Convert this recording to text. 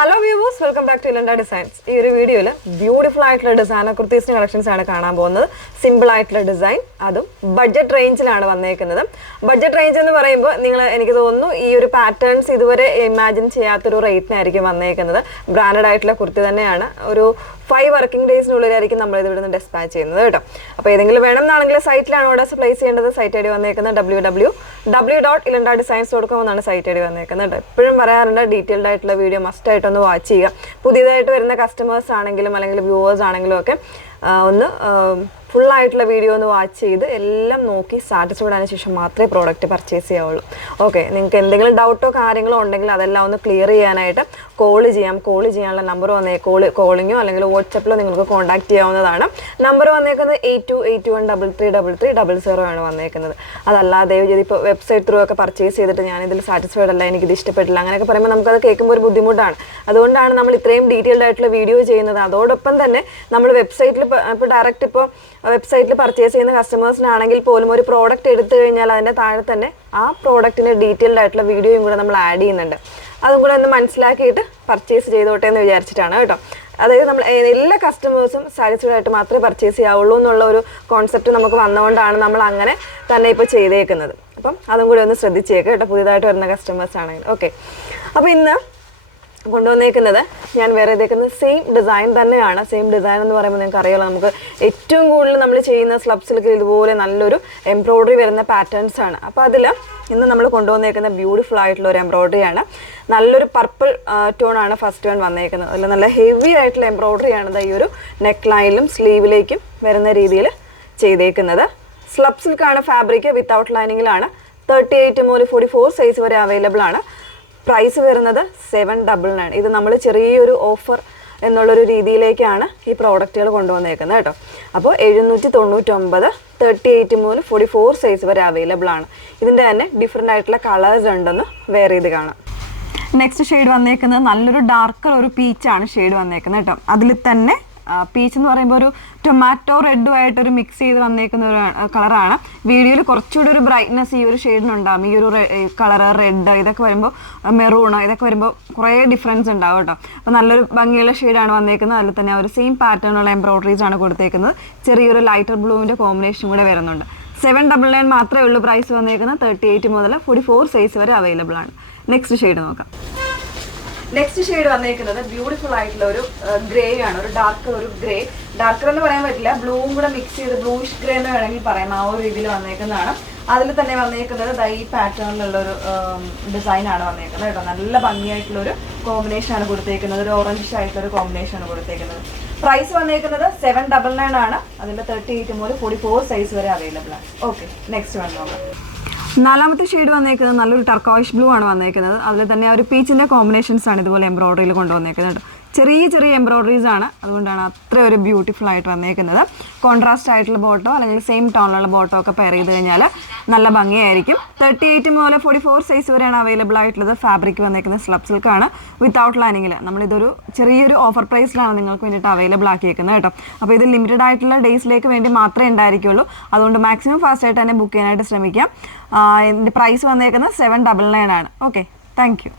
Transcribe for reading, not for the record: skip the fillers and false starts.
Hello viewers, welcome back to Ilanda Designs. In this video, beautiful design kurtis collections are simple design, that's budget range. Budget range is the patterns imagine rate branded kurti 5 working days we will dispatch it. If you have a site, place the site www.ilanda.designs.com site. Detailed video must watch. Customers viewers full video watch satisfied product purchase okay ningalku doubt or clear call number calling WhatsApp contact number 8281333300 website through purchase satisfied detailed video website direct website purchase customers product product detailed video add purchase customers satisfied purchase concept customers okay same design same design slubs embroidery patterns beautiful embroidery purple tone first one heavy embroidery neckline sleeve slubs fabric without lining 38 to 44 size available price is 799. This is a offer ennollൊരു രീതിയിലേക്കാണ് ഈ പ്രോഡക്റ്റുകൾ കൊണ്ടുവന്നേക്കുന്നത് ട്ടോ. അപ്പോൾ 799 38 മുതൽ 44 size വരെ available ആണ്. ഇതിന്റെ തന്നെ ഡിഫറെന്റ് ആയിട്ടുള്ള കളേഴ്സ് ഉണ്ടെന്ന് വേറെ ഇത് കാണാം. നെക്സ്റ്റ് ഷെയ്ഡ് വന്നേക്കുന്നത് നല്ലൊരു ഡാർക്കർ ഒരു പീച്ച് ആണ് ഷെയ്ഡ് വന്നേക്കുന്നത് ട്ടോ. അതിൽ തന്നെ പീച്ച് എന്ന് പറയുമ്പോൾ ഒരു ടൊമാറ്റോ റെഡും ആയിട്ട് ഒരു മിക്സ് ചെയ്ത് വന്നേക്കുന്ന ഒരു കളറാണ്. വീഡിയോയിൽ കുറച്ചുകൂടി ഒരു ബ്രൈറ്റ്നസ് ഈ ഒരു ഷെയ്ഡിനുണ്ടാകും. ഈ ഒരു കളർ റെഡ് ഇതൊക്കെ വരുമ്പോൾ മെറൂൺ ഇതൊക്കെ വരുമ്പോൾ കുറേ ഡിഫറൻസ് ഉണ്ടാവും കേട്ടോ. അപ്പോൾ നല്ലൊരു ഭംഗിയുള്ള ഷെയ്ഡാണ് വന്നേക്കുന്നത്. അതിൽ തന്നെ ഒരു സെയിം പാറ്റേണുള്ള എംബ്രോയിഡറീസ് ആണ് കൊടുത്തേക്കുന്നത്. ചെറിയൊരു ലൈറ്റർ ബ്ലൂവിൻ്റെ കോമ്പിനേഷൻ കൂടെ വരുന്നുണ്ട്. 799 മാത്രമേ ഉള്ളൂ പ്രൈസ് വന്നേക്കുന്നത്. 38 മുതൽ 44 സൈസ് വരെ അവൈലബിൾ ആണ്. നെക്സ്റ്റ് ഷെയ്ഡ് നോക്കാം. നെക്സ്റ്റ് ഷെയ്ഡ് വന്നേക്കുന്നത് ബ്യൂട്ടിഫുൾ ആയിട്ടുള്ള ഒരു ഗ്രേ ആണ്. ഒരു ഡാർക്കർ ഡാർക്കർ എന്ന് പറയാൻ പറ്റില്ല, ബ്ലൂവും കൂടെ മിക്സ് ചെയ്ത് ബ്ലൂയിഷ് ഗ്രേ എന്ന് വേണമെങ്കിൽ പറയാം. ആ ഒരു രീതിയിൽ വന്നേക്കുന്നതാണ്. അതിൽ തന്നെ വന്നേക്കുന്നത് ഈ പാറ്റേണിലുള്ള ഒരു ഡിസൈൻ ആണ് വന്നേക്കുന്നത് കേട്ടോ. നല്ല ഭംഗിയായിട്ടുള്ള ഒരു കോമ്പിനേഷൻ ആണ് കൊടുത്തേക്കുന്നത്. ഒരു ഓറഞ്ച് ആയിട്ടുള്ള ഒരു കോമ്പിനേഷൻ ആണ് കൊടുത്തേക്കുന്നത്. പ്രൈസ് വന്നേക്കുന്നത് 799 ആണ്. അതിന്റെ 38 മുതൽ 44 സൈസ് വരെ അവൈലബിൾ ആണ്. ഓക്കെ, നെക്സ്റ്റ് വൺ നോക്കാം. നാലാമത്തെ ഷെയ്ഡ് വന്നേക്കുന്നത് നല്ലൊരു ടർക്കോയിഷ് ബ്ലൂ ആണ് വന്നേക്കുന്നത്. അതിൽ തന്നെ ഒരു പീച്ചിൻ്റെ കോമ്പിനേഷൻസ് ആണ് ഇതുപോലെ എംബ്രോയിഡറിയിൽ കൊണ്ടുവന്നേക്കുന്നത്. ചെറിയ ചെറിയ എംബ്രോയിഡറീസ് ആണ്, അതുകൊണ്ടാണ് അത്ര ഒരു ബ്യൂട്ടിഫുൾ ആയിട്ട് വന്നേക്കുന്നത്. കോൺട്രാസ്റ്റ് ആയിട്ടുള്ള ബോട്ടോ അല്ലെങ്കിൽ സെയിം ടോണിലുള്ള ബോട്ടോ ഒക്കെ പെയർ ചെയ്ത് കഴിഞ്ഞാൽ നല്ല ഭംഗിയായിരിക്കും. 38 മുതൽ 44 സൈസ് വരെയാണ് അവൈലബിൾ ആയിട്ടുള്ളത്. ഫാബ്രിക് വന്നേക്കുന്നത് സ്ലബ് സിൽക്കാണ് വിത്തൗട്ട് ലൈനിങ്ങിൽ. നമ്മളിതൊരു ചെറിയൊരു ഓഫർ പ്രൈസിലാണ് നിങ്ങൾക്ക് വേണ്ടിയിട്ട് അവൈലബിൾ ആക്കിയേക്കുന്നത് കേട്ടോ. അപ്പോൾ ഇത് ലിമിറ്റഡ് ആയിട്ടുള്ള ഡേയ്സിലേക്ക് വേണ്ടി മാത്രമേ ഉണ്ടായിരിക്കുള്ളൂ. അതുകൊണ്ട് മാക്സിമം ഫാസ്റ്റ് ആയിട്ട് തന്നെ ബുക്ക് ചെയ്യാനായിട്ട് ശ്രമിക്കാം. ഇതിൻ്റെ പ്രൈസ് വന്നേക്കുന്നത് 799 ആണ്. Okay, thank you.